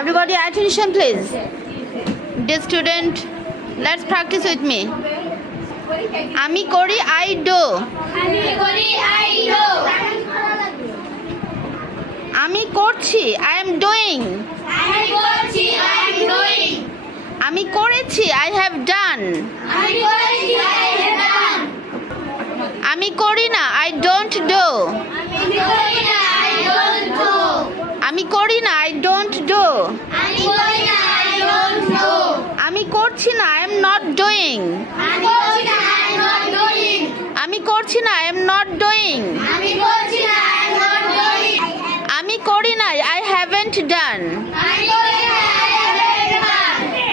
Everybody, attention, please. Dear student, let's practice with me. আমি করি, I do. আমি করছি, I am doing. আমি করেছি, I have done. আমি করি না, I don't do. আমি করি না, I don't do. আমি করছি না, I am not doing. আমি করছি না, I am not doing. আমি করি না, I haven't done.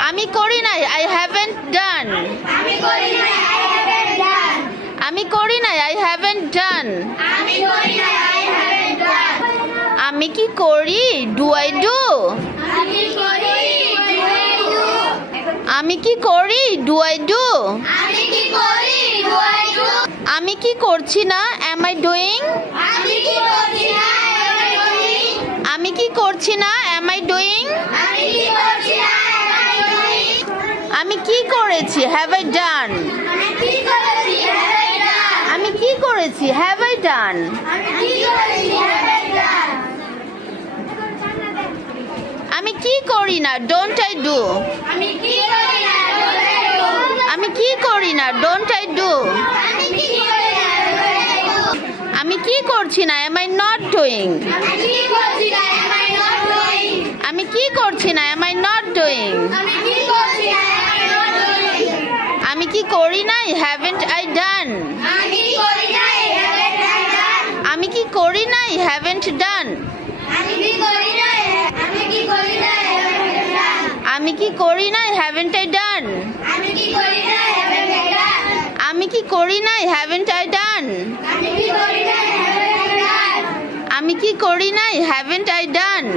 আমি করি না, I haven't done. আমি করি না, I haven't done. আমি কি করি, do I do? আমি কি করি, do I do? আমি কি করছি না, am I doing? আমি কি করছি না, am I doing? আমি কি করেছি, have I done? আমি কি করেছি, have I done? আমি কি করি না, don't I do? আমি কি করি না, don't I do? আমি কি করছি না, am I not doing? আমি কি করছি না, am I not doing? আমি কি করি নাই, haven't I done? আমি কি করি নাই, haven't done? আমি কি করি নাই, haven't I done? আমি কি করি নাই, haven't I done? আমি কি করি নাই, haven't I done?